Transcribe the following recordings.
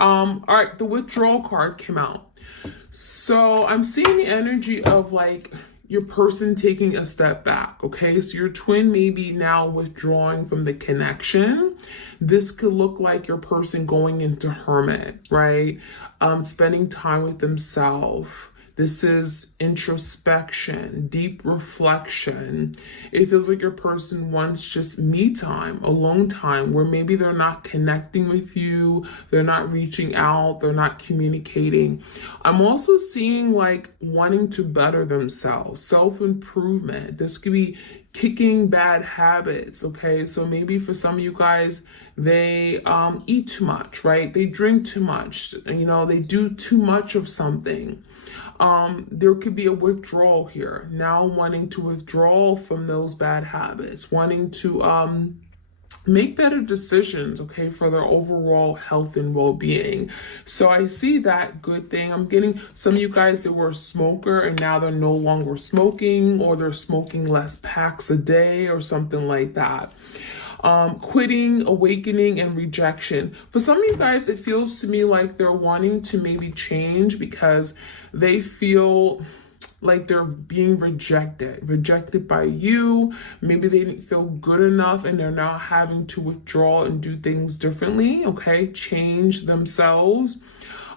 All right, the withdrawal card came out. So I'm seeing the energy of like your person taking a step back, okay? So your twin may be now withdrawing from the connection. This could look like your person going into hermit, right? Spending time with themselves. This is introspection, deep reflection. It feels like your person wants just me time, alone time, where maybe they're not connecting with you, they're not reaching out, they're not communicating. I'm also seeing like wanting to better themselves, self-improvement. This could be kicking bad habits, okay? So maybe for some of you guys, they eat too much, right? They drink too much, they do too much of something. There could be a withdrawal here, now wanting to withdraw from those bad habits, wanting to make better decisions, okay, for their overall health and well-being. So I see that good thing. I'm getting some of you guys that were a smoker and now they're no longer smoking, or they're smoking less packs a day or something like that. Quitting, awakening, and rejection. For some of you guys, it feels to me like they're wanting to maybe change because they feel like they're being rejected by you. Maybe they didn't feel good enough and they're now having to withdraw and do things differently, okay? Change themselves.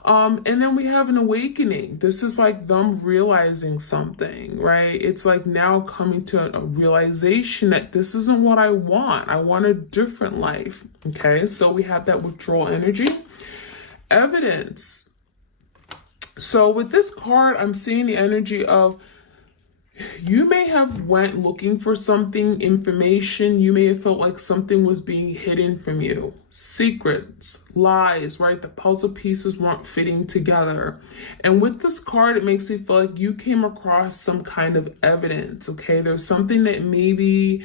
And then we have an awakening. This is like them realizing something, right? It's like now coming to a realization that this isn't what I want. I want a different life, okay? So we have that withdrawal energy. Evidence. So with this card, I'm seeing the energy of you may have went looking for something, information. You may have felt like something was being hidden from you. Secrets, lies, right? The puzzle pieces weren't fitting together. And with this card, it makes me feel like you came across some kind of evidence, okay? There's something that maybe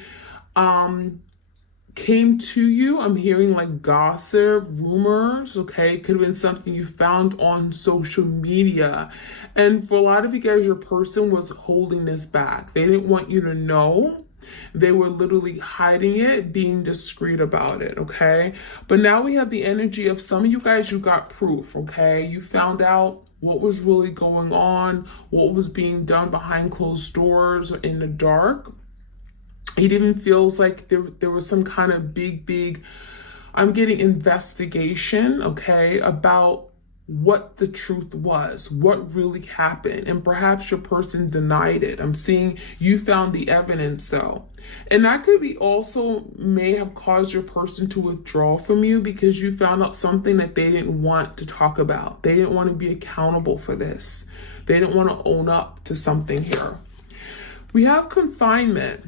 came to you. I'm hearing like gossip, rumors, okay? It could have been something you found on social media. And for a lot of you guys, your person was holding this back. They didn't want you to know. They were literally hiding it, being discreet about it, okay? But now we have the energy of some of you guys, you got proof, okay? You found out what was really going on, what was being done behind closed doors or in the dark. It even feels like there was some kind of big, I'm getting investigation, okay, about what the truth was, what really happened. And perhaps your person denied it. I'm seeing you found the evidence though. And that could be also may have caused your person to withdraw from you because you found out something that they didn't want to talk about. They didn't want to be accountable for this. They didn't want to own up to something here. We have confinement.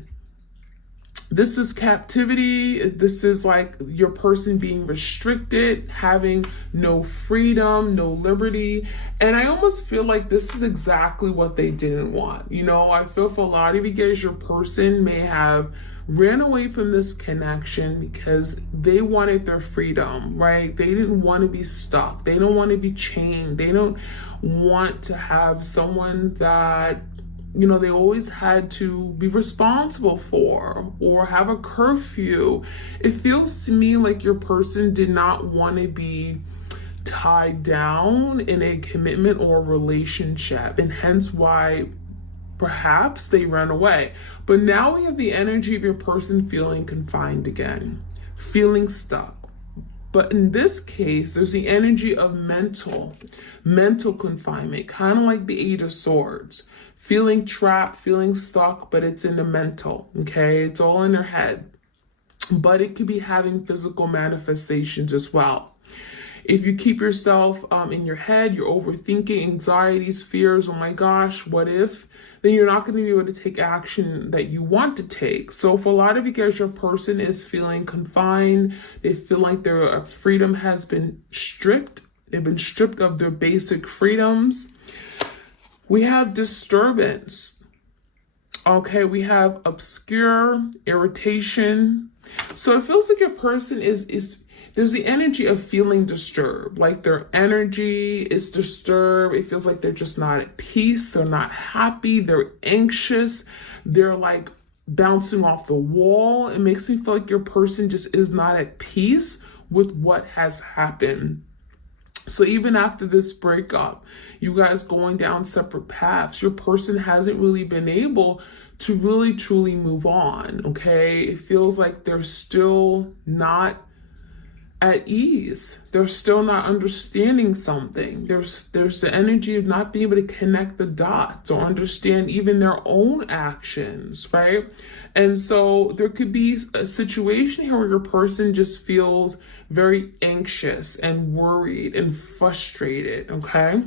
This is captivity. This is like your person being restricted, having no freedom, no liberty. And I almost feel like this is exactly what they didn't want. I feel for a lot of you guys, your person may have ran away from this connection because they wanted their freedom, right? They didn't want to be stuck. They don't want to be chained. They don't want to have someone that they always had to be responsible for or have a curfew. It feels to me like your person did not want to be tied down in a commitment or relationship, and hence why perhaps they ran away. But now we have the energy of your person feeling confined again, feeling stuck. But in this case, there's the energy of mental confinement, kind of like the Eight of Swords. Feeling trapped, feeling stuck, but it's in the mental, okay? It's all in their head. But it could be having physical manifestations as well. If you keep yourself in your head, you're overthinking, anxieties, fears, oh my gosh, what if? Then you're not going to be able to take action that you want to take. So for a lot of you guys, your person is feeling confined. They feel like their freedom has been stripped. They've been stripped of their basic freedoms. We have disturbance. Okay, we have obscure, irritation. So it feels like your person is there's the energy of feeling disturbed, like their energy is disturbed. It feels like they're just not at peace. They're not happy. They're anxious. They're like bouncing off the wall. It makes me feel like your person just is not at peace with what has happened. So even after this breakup, you guys going down separate paths, your person hasn't really been able to really truly move on, okay? It feels like they're still not at ease. They're still not understanding something. There's the energy of not being able to connect the dots or understand even their own actions, right? And so there could be a situation here where your person just feels very anxious and worried and frustrated, okay?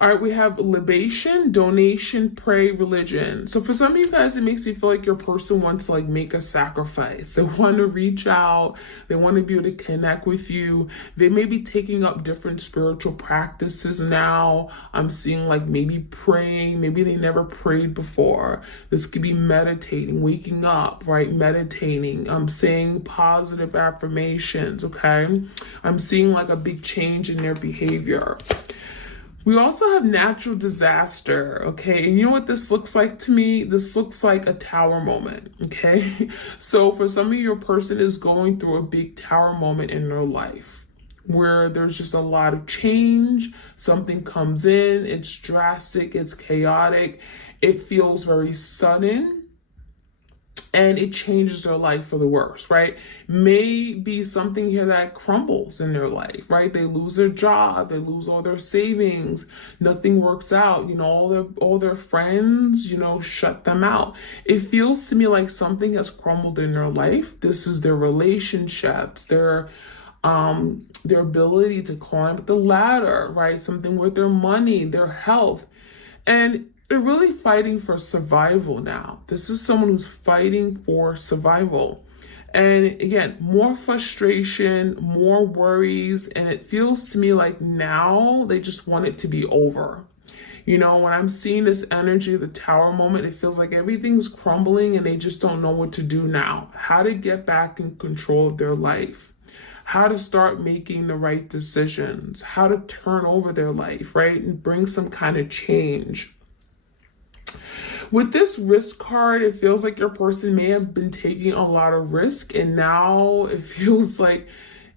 All right, we have libation, donation, pray, religion. So for some of you guys, it makes you feel like your person wants to like make a sacrifice. They want to reach out. They want to be able to connect with you. They may be taking up different spiritual practices now. I'm seeing like maybe praying. Maybe they never prayed before. This could be meditating, waking up, right? Meditating. I'm saying positive affirmations, okay? I'm seeing like a big change in their behavior. We also have natural disaster, okay? And you know what this looks like to me? This looks like a tower moment, okay? So for some of you, your person is going through a big tower moment in their life where there's just a lot of change. Something comes in, it's drastic, it's chaotic, it feels very sudden. And it changes their life for the worse, right? May be something here that crumbles in their life, right? They lose their job, they lose all their savings, nothing works out, all their friends, shut them out. It feels to me like something has crumbled in their life. This is their relationships, their ability to climb the ladder, right? Something with their money, their health. And they're really fighting for survival now. This is someone who's fighting for survival. And again, more frustration, more worries, and it feels to me like now they just want it to be over. When I'm seeing this energy of the tower moment, it feels like everything's crumbling and they just don't know what to do now. How to get back in control of their life. How to start making the right decisions. How to turn over their life, right? And bring some kind of change. With this risk card, it feels like your person may have been taking a lot of risk and now it feels like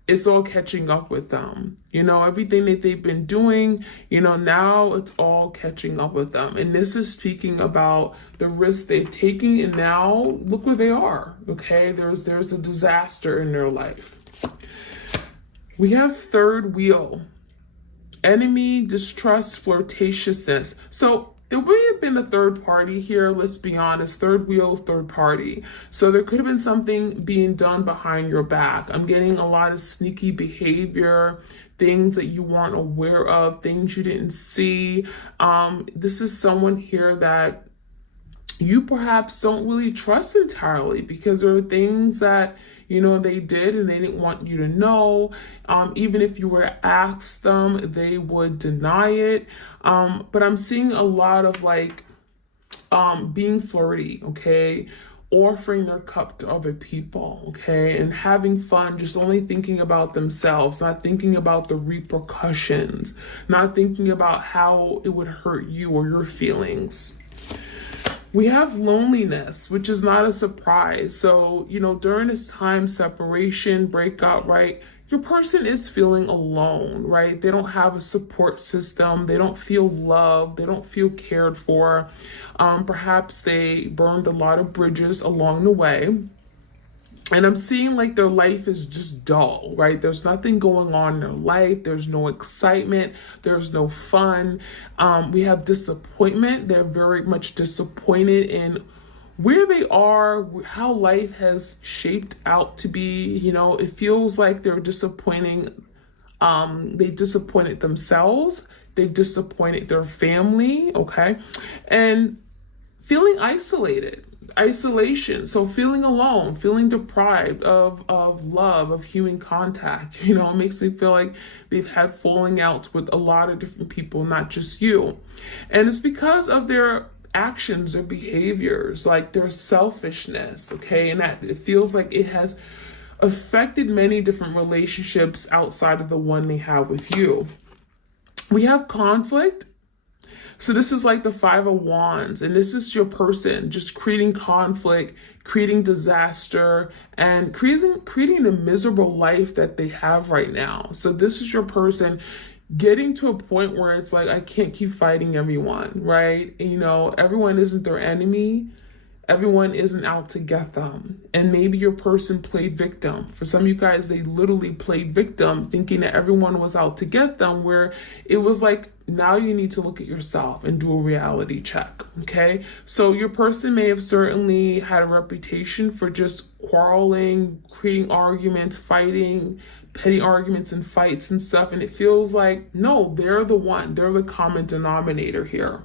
it's all catching up with them. Everything that they've been doing, now it's all catching up with them. And this is speaking about the risks they've taken and now look where they are, okay? There's a disaster in their life. We have third wheel, enemy, distrust, flirtatiousness. So there may have been a third party here, let's be honest. Third wheel is third party. So there could have been something being done behind your back. I'm getting a lot of sneaky behavior, things that you weren't aware of, things you didn't see. This is someone here that you perhaps don't really trust entirely because there are things that they did and they didn't want you to know. Even if you were to ask them, they would deny it. But I'm seeing a lot of being flirty, okay? Offering their cup to other people, okay? And having fun, just only thinking about themselves, not thinking about the repercussions, not thinking about how it would hurt you or your feelings. We have loneliness, which is not a surprise. So, during this time, separation, breakup, right? Your person is feeling alone, right? They don't have a support system. They don't feel loved. They don't feel cared for. Perhaps they burned a lot of bridges along the way. And I'm seeing like their life is just dull, right? There's nothing going on in their life. There's no excitement. There's no fun. We have disappointment. They're very much disappointed in where they are, how life has shaped out to be. It feels like they're disappointing. They disappointed themselves. They disappointed their family, okay? And feeling isolated. Isolation, so feeling alone, feeling deprived of love, of human contact. It makes me feel like they've had falling outs with a lot of different people, not just you. And it's because of their actions, their behaviors, like their selfishness, okay? And that it feels like it has affected many different relationships outside of the one they have with you. We have conflict. So this is like the Five of Wands, and this is your person just creating conflict, creating disaster, and creating the miserable life that they have right now. So this is your person getting to a point where it's like, I can't keep fighting everyone, right? You know, everyone isn't their enemy. Everyone isn't out to get them. And maybe your person played victim. For some of you guys, they literally played victim, thinking that everyone was out to get them, where it was like, now you need to look at yourself and do a reality check, okay? So your person may have certainly had a reputation for just quarreling, creating arguments, fighting, petty arguments and fights and stuff. And it feels like, no, they're the common denominator here.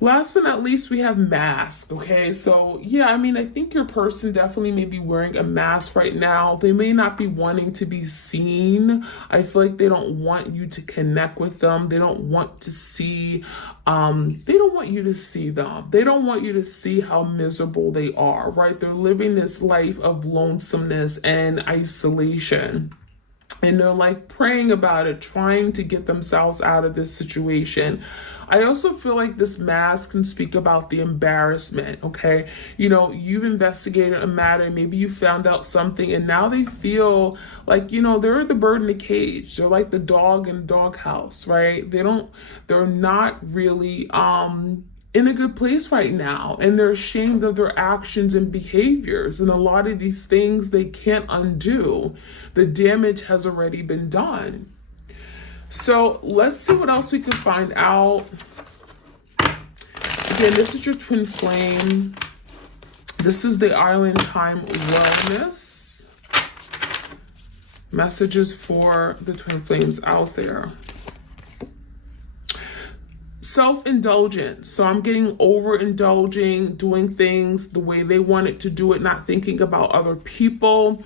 Last but not least, we have mask, okay? So yeah, I mean, I think your person definitely may be wearing a mask right now. They may not be wanting to be seen. I feel like they don't want you to connect with them. They don't want to see, they don't want you to see them. They don't want you to see how miserable they are, right? They're living this life of lonesomeness and isolation. And they're like praying about it, trying to get themselves out of this situation. I also feel like this mask can speak about the embarrassment, okay? You know, you've investigated a matter, maybe you found out something, and now they feel like, you know, they're the bird in the cage. They're like the dog in the doghouse, right? They're not really in a good place right now, and they're ashamed of their actions and behaviors. And a lot of these things they can't undo. The damage has already been done. So let's see what else we can find out. Again, this is your twin flame. This is the Island Time Wellness. Messages for the twin flames out there. Self-indulgence. So I'm getting overindulging, doing things the way they wanted to do it, not thinking about other people.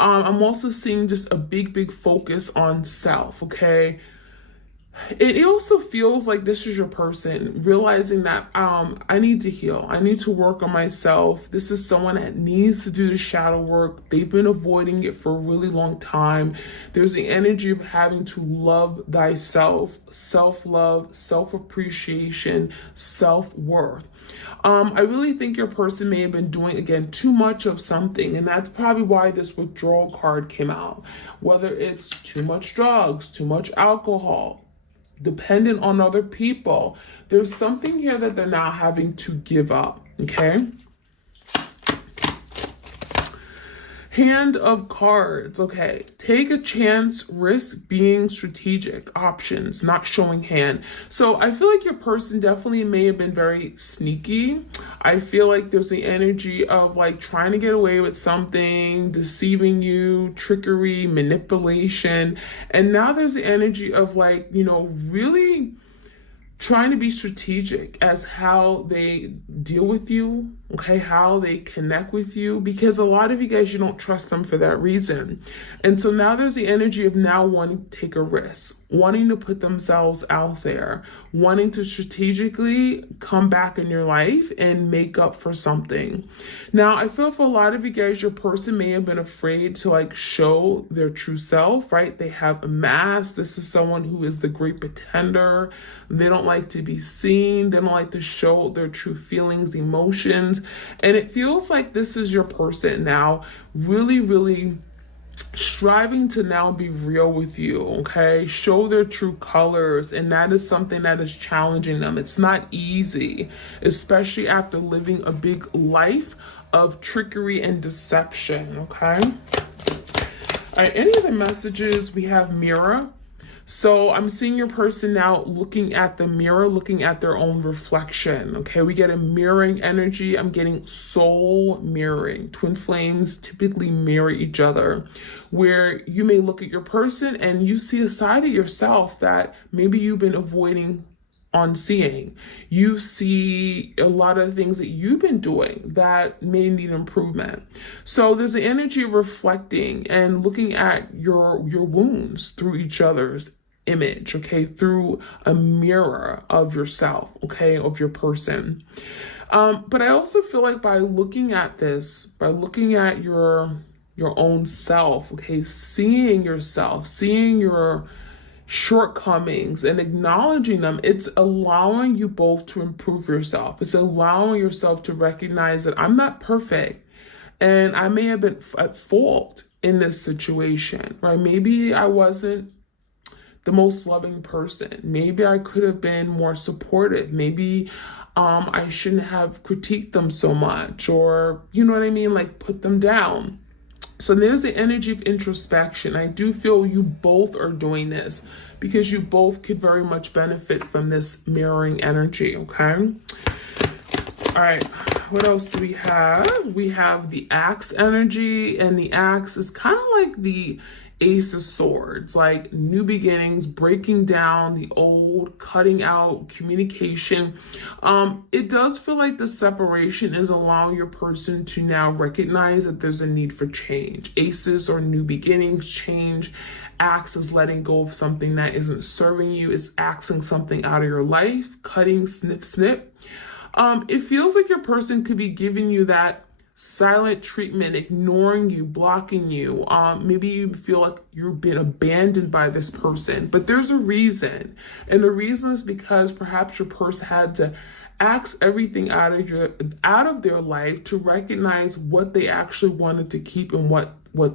I'm also seeing just a big focus on self, okay? It also feels like this is your person realizing that I need to heal. I need to work on myself. This is someone that needs to do the shadow work. They've been avoiding it for a really long time. There's the energy of having to love thyself, self-love, self-appreciation, self-worth. I really think your person may have been doing, again, too much of something, and that's probably why this withdrawal card came out. Whether it's too much drugs, too much alcohol, dependent on other people. There's something here that they're now having to give up, okay? Hand of Cards, okay. Take a chance, risk being strategic, options, not showing hand. So I feel like your person definitely may have been very sneaky. I feel like there's the energy of like trying to get away with something, deceiving you, trickery, manipulation. And now there's the energy of like, you know, really trying to be strategic as how they deal with you, okay, how they connect with you, because a lot of you guys, you don't trust them for that reason. And so now there's the energy of now wanting to take a risk, wanting to put themselves out there, wanting to strategically come back in your life and make up for something. Now, I feel for a lot of you guys, your person may have been afraid to like show their true self, right? They have a mask. This is someone who is the great pretender. They don't like to be seen. They don't like to show their true feelings, emotions. And it feels like this is your person now really striving to now be real with you, okay? Show their true colors, and that is something that is challenging them. It's not easy, especially after living a big life of trickery and deception, okay? All right, any other messages? We have Mirror. So I'm seeing your person now looking at the mirror, looking at their own reflection, okay? We get a mirroring energy. I'm getting soul mirroring. Twin flames typically mirror each other, where you may look at your person and you see a side of yourself that maybe you've been avoiding on seeing. You see a lot of things that you've been doing that may need improvement. So there's the energy of reflecting and looking at your wounds through each other's image, okay, through a mirror of yourself, okay, of your person. But I also feel like by looking at this, by looking at your own self, okay, seeing yourself, seeing your shortcomings and acknowledging them. It's allowing you both to improve yourself. It's allowing yourself to recognize that I'm not perfect and I may have been at fault in this situation, right? Maybe I wasn't the most loving person. Maybe I could have been more supportive. Maybe I shouldn't have critiqued them so much, or, you know what I mean? Like, put them down. So there's the energy of introspection. I do feel you both are doing this because you both could very much benefit from this mirroring energy, okay? All right, what else do we have? We have the axe energy, and the axe is kind of like the Ace of Swords, like new beginnings, breaking down the old, cutting out communication. It does feel like the separation is allowing your person to now recognize that there's a need for change. Aces or new beginnings, change. Axe is letting go of something that isn't serving you. It's axing something out of your life, cutting, snip, snip. It feels like your person could be giving you that silent treatment, ignoring you, blocking you. Maybe you feel like you've been abandoned by this person, but there's a reason. And the reason is because perhaps your person had to axe everything out of their life to recognize what they actually wanted to keep and what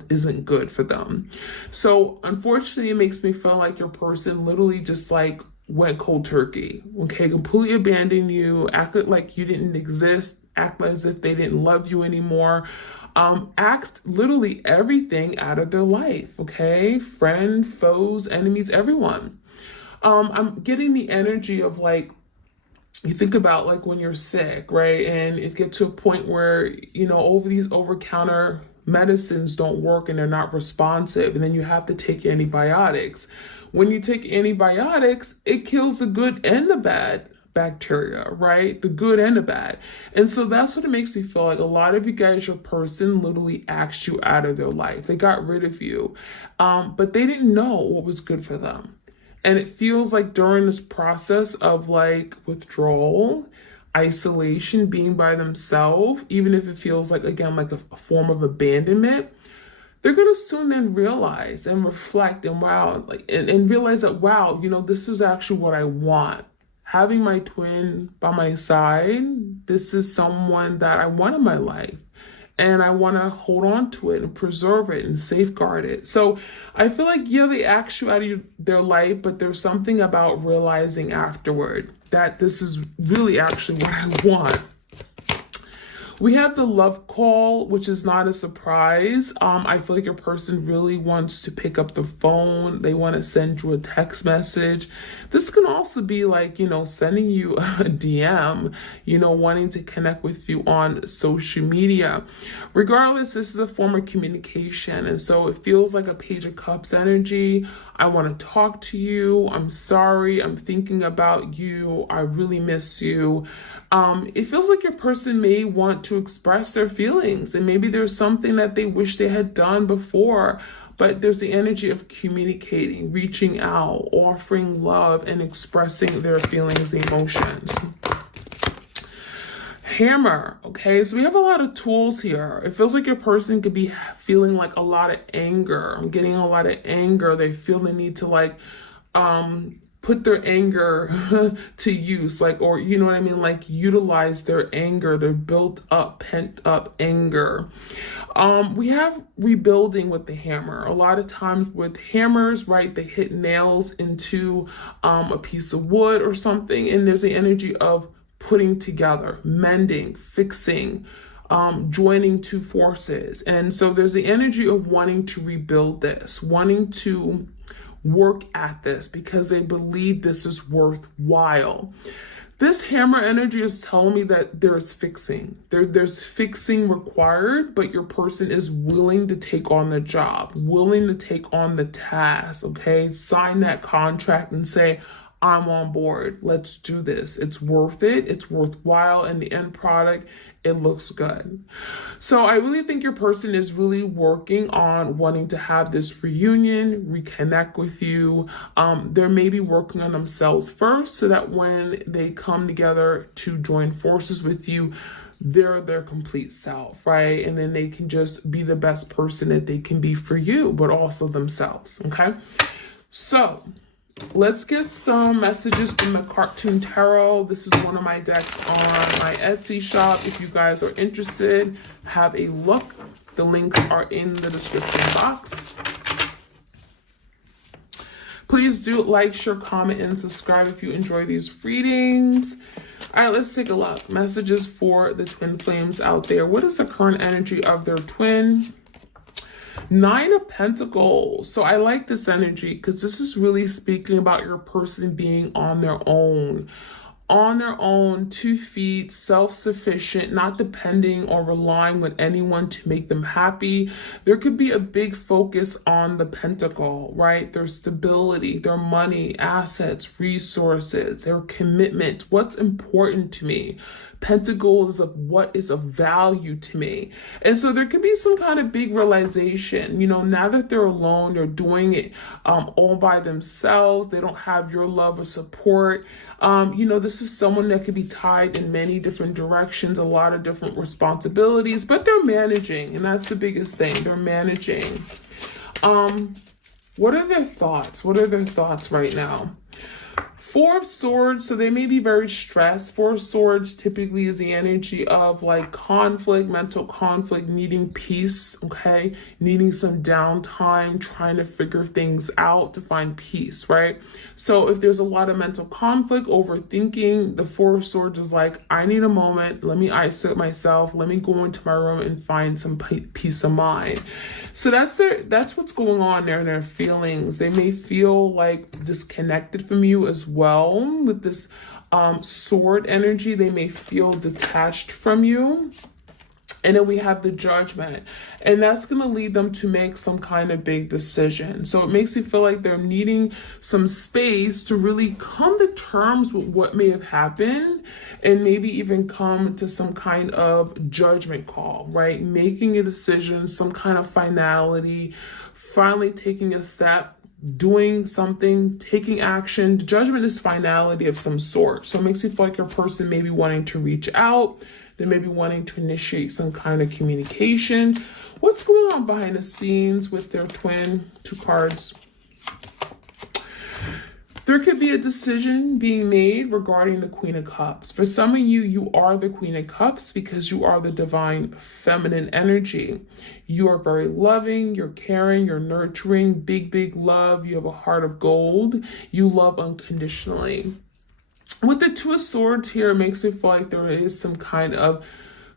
isn't good for them. So unfortunately, it makes me feel like your person literally just like went cold turkey, okay? Completely abandoned you, acted like you didn't exist, act as if they didn't love you anymore, axed literally everything out of their life, okay? Friend, foes, enemies, everyone. I'm getting the energy of like, you think about like when you're sick, right? And it gets to a point where, you know, over-the-counter medicines don't work and they're not responsive, and then you have to take antibiotics. When you take antibiotics, it kills the good and the bad bacteria, right? The good and the bad. And so that's what it makes me feel like. A lot of you guys, your person literally axed you out of their life. They got rid of you, but they didn't know what was good for them. And it feels like during this process of like withdrawal, isolation, being by themselves, even if it feels like, again, like a form of abandonment, they're going to soon then realize and reflect and and realize that, wow, you know, this is actually what I want. Having my twin by my side, this is someone that I want in my life. And I want to hold on to it and preserve it and safeguard it. So I feel like, yeah, they act you out of their life, but there's something about realizing afterward that this is really actually what I want. We have the love call, which is not a surprise. I feel like your person really wants to pick up the phone. They want to send you a text message. This can also be like, you know, sending you a DM, you know, wanting to connect with you on social media. Regardless, this is a form of communication. And so it feels like a Page of Cups energy. I want to talk to you. I'm sorry. I'm thinking about you. I really miss you. It feels like your person may want to express their feelings, and maybe there's something that they wish they had done before, but there's the energy of communicating, reaching out, offering love, and expressing their feelings and emotions. Hammer, okay? So we have a lot of tools here. It feels like your person could be feeling like a lot of anger. I'm getting a lot of anger. They feel the need to like, put their anger to use, like, or you know what I mean, like utilize their anger, their built up, pent up anger. We have rebuilding with the hammer. A lot of times with hammers, right, they hit nails into a piece of wood or something, and there's the energy of putting together, mending, fixing, joining two forces. And so there's the energy of wanting to rebuild this, wanting to work at this because they believe this is worthwhile. This hammer energy is telling me that there's fixing. There's fixing required, but your person is willing to take on the job, willing to take on the task, okay? Sign that contract and say, I'm on board. Let's do this. It's worth it. It's worthwhile. And the end product, it looks good. So I really think your person is really working on wanting to have this reunion, reconnect with you. They're maybe working on themselves first so that when they come together to join forces with you, they're their complete self, right? And then they can just be the best person that they can be for you, but also themselves, okay? So Let's get some messages from the Cartoon Tarot. This is one of my decks on my Etsy shop. If you guys are interested, have a look. The links are in the description box. Please do like, share, comment, and subscribe if you enjoy these readings. All right, let's take a look. Messages for the twin flames out there. What is the current energy of their twin? 9 of Pentacles. So I like this energy because this is really speaking about your person being on their own. On their own, 2 feet, self-sufficient, not depending or relying on anyone to make them happy. There could be a big focus on the pentacle, right? Their stability, their money, assets, resources, their commitment. What's important to me? Pentacle is of what is of value to me. And so there could be some kind of big realization, you know, now that they're alone, they're doing it all by themselves. They don't have your love or support. You know, this is someone that could be tied in many different directions, a lot of different responsibilities, but they're managing. And that's the biggest thing. They're managing. What are their thoughts? What are their thoughts right now? 4 of Swords, so they may be very stressed. 4 of Swords typically is the energy of like conflict, mental conflict, needing peace, okay? Needing some downtime, trying to figure things out to find peace, right? So if there's a lot of mental conflict, overthinking, the 4 of Swords is like, I need a moment. Let me isolate myself. Let me go into my room and find some peace of mind. So that's what's going on there in their feelings. They may feel like disconnected from you as well with this sword energy. They may feel detached from you. And then we have the Judgment, and that's going to lead them to make some kind of big decision. So it makes you feel like they're needing some space to really come to terms with what may have happened and maybe even come to some kind of judgment call, right? Making a decision, some kind of finality, finally taking a step, doing something, taking action. Judgment is finality of some sort. So it makes you feel like your person may be wanting to reach out. They may be wanting to initiate some kind of communication. What's going on behind the scenes with their twin? 2 cards. There could be a decision being made regarding the Queen of Cups. For some of you, you are the Queen of Cups because you are the divine feminine energy. You are very loving, you're caring, you're nurturing, big, big love. You have a heart of gold. You love unconditionally. With the 2 of Swords here, it makes it feel like there is some kind of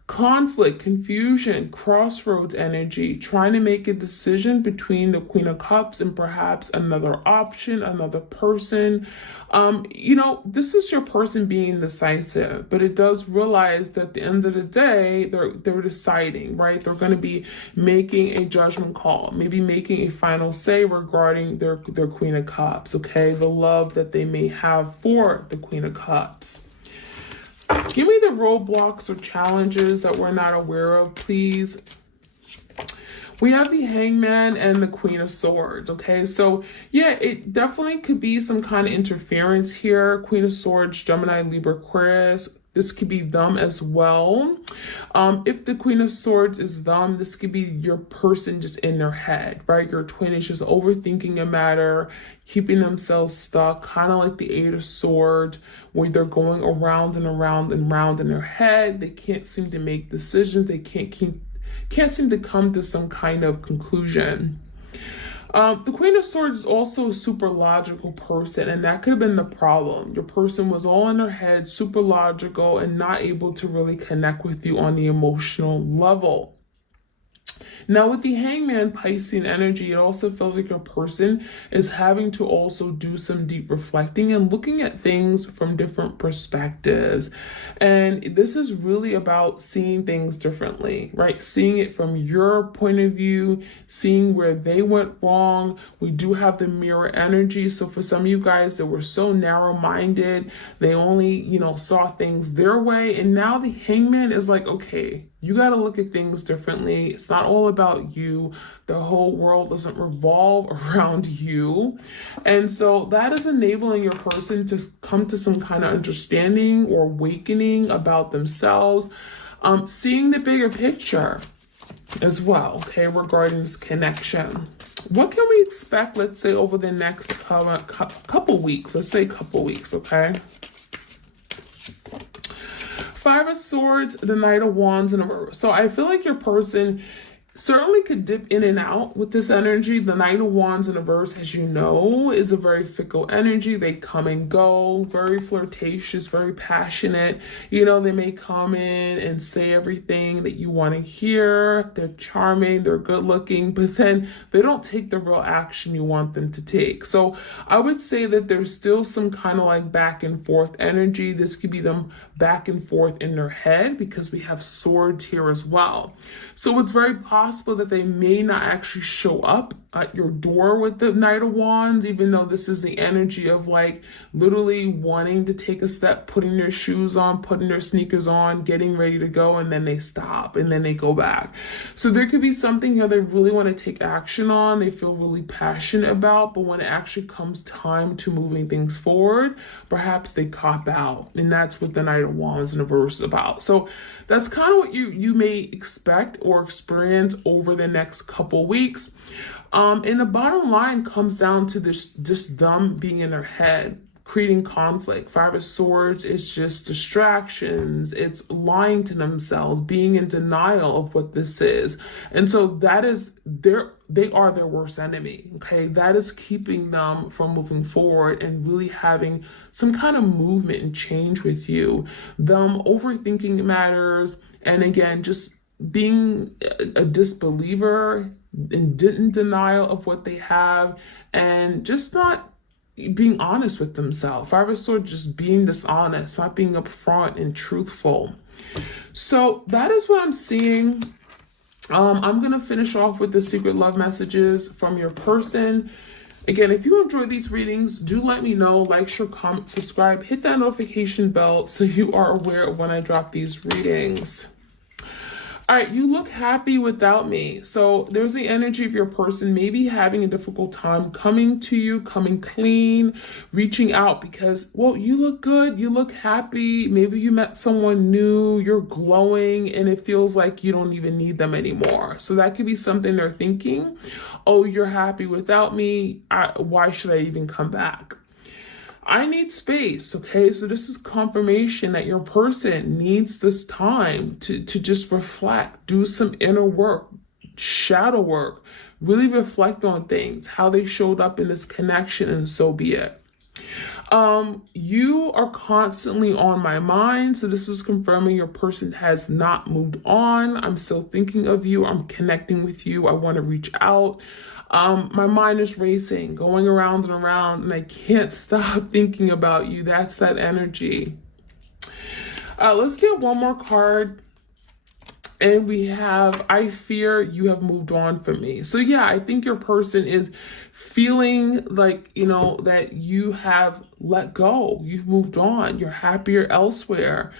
conflict, confusion, crossroads energy, trying to make a decision between the Queen of Cups and perhaps another option, another person. You know, this is your person being decisive, but it does realize that at the end of the day, they're deciding, right? They're going to be making a judgment call, maybe making a final say regarding their Queen of Cups, okay? The love that they may have for the Queen of Cups. Give me the roadblocks or challenges that we're not aware of, please. We have the Hangman and the Queen of Swords, okay? So, yeah, it definitely could be some kind of interference here. Queen of Swords, Gemini, Libra, Aquarius. This could be them as well. If the Queen of Swords is them, this could be your person just in their head, right? Your twin is just overthinking a matter, keeping themselves stuck, kind of like the 8 of Swords, where they're going around and around and around in their head. They can't seem to make decisions. They can't seem to come to some kind of conclusion. The Queen of Swords is also a super logical person, and that could have been the problem. Your person was all in their head, super logical, and not able to really connect with you on the emotional level. Now with the Hangman Piscean energy, it also feels like your person is having to also do some deep reflecting and looking at things from different perspectives. And this is really about seeing things differently, right? Seeing it from your point of view, seeing where they went wrong. We do have the mirror energy. So for some of you guys that were so narrow-minded, they only, saw things their way. And now the Hangman is like, okay, you got to look at things differently. It's not all about you. The whole world doesn't revolve around you. And so that is enabling your person to come to some kind of understanding or awakening about themselves, seeing the bigger picture as well, okay, regarding this connection. What can we expect, let's say, over the next couple weeks? Let's say couple weeks, okay? Five of Swords, the Knight of Wands in reverse. So I feel like your person certainly could dip in and out with this energy. The Knight of Wands in reverse, as you know, is a very fickle energy. They come and go, very flirtatious, very passionate. You know, they may come in and say everything that you want to hear. They're charming, they're good looking, but then they don't take the real action you want them to take. So I would say that there's still some kind of like back and forth energy. This could be them back and forth in their head because we have swords here as well. So it's very possible that they may not actually show up at your door with the Knight of Wands, even though this is the energy of like literally wanting to take a step, putting their shoes on, putting their sneakers on, getting ready to go, and then they stop and then they go back. So there could be something here they really want to take action on, they feel really passionate about, but when it actually comes time to moving things forward, perhaps they cop out. And that's what the Knight of Wands in reverse is about. So that's kind of what you may expect or experience over the next couple weeks. And the bottom line comes down to this, just them being in their head, creating conflict. Five of Swords is just distractions. It's lying to themselves, being in denial of what this is. And so that is they are their worst enemy. Okay. That is keeping them from moving forward and really having some kind of movement and change with you. Them overthinking matters. And again, just being a disbeliever and in denial of what they have and just not being honest with themselves. Five of Swords, just being dishonest, not being upfront and truthful. So that is what I'm seeing. I'm going to finish off with the secret love messages from your person. Again, if you enjoy these readings, do let me know. Like, share, comment, subscribe, hit that notification bell so you are aware of when I drop these readings. All right, you look happy without me. So there's the energy of your person maybe having a difficult time coming to you, coming clean, reaching out because, well, you look good, you look happy. Maybe you met someone new, you're glowing, and it feels like you don't even need them anymore. So that could be something they're thinking. Oh, you're happy without me. Why should I even come back? I need space, okay? So this is confirmation that your person needs this time to just reflect, do some inner work, shadow work, really reflect on things, how they showed up in this connection, and so be it. You are constantly on my mind. So this is confirming your person has not moved on. I'm still thinking of you. I'm connecting with you. I want to reach out. My mind is racing, going around and around, and I can't stop thinking about you. That's that energy. Let's get one more card. And we have, I fear you have moved on from me. So yeah, I think your person is feeling like, you know, that you have let go. You've moved on. You're happier elsewhere.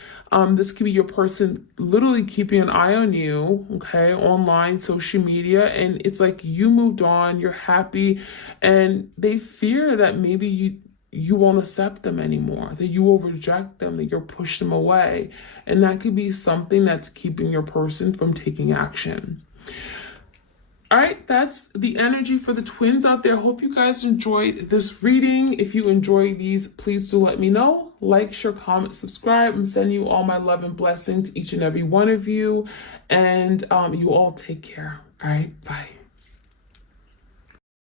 This could be your person literally keeping an eye on you, okay, online, social media. And it's like you moved on, you're happy, and they fear that maybe you won't accept them anymore, that you will reject them, that you'll push them away. And that could be something that's keeping your person from taking action. All right, that's the energy for the twins out there. Hope you guys enjoyed this reading. If you enjoy these, please do let me know. Like, share, comment, subscribe. I'm sending you all my love and blessing to each and every one of you. And you all take care. All right, bye.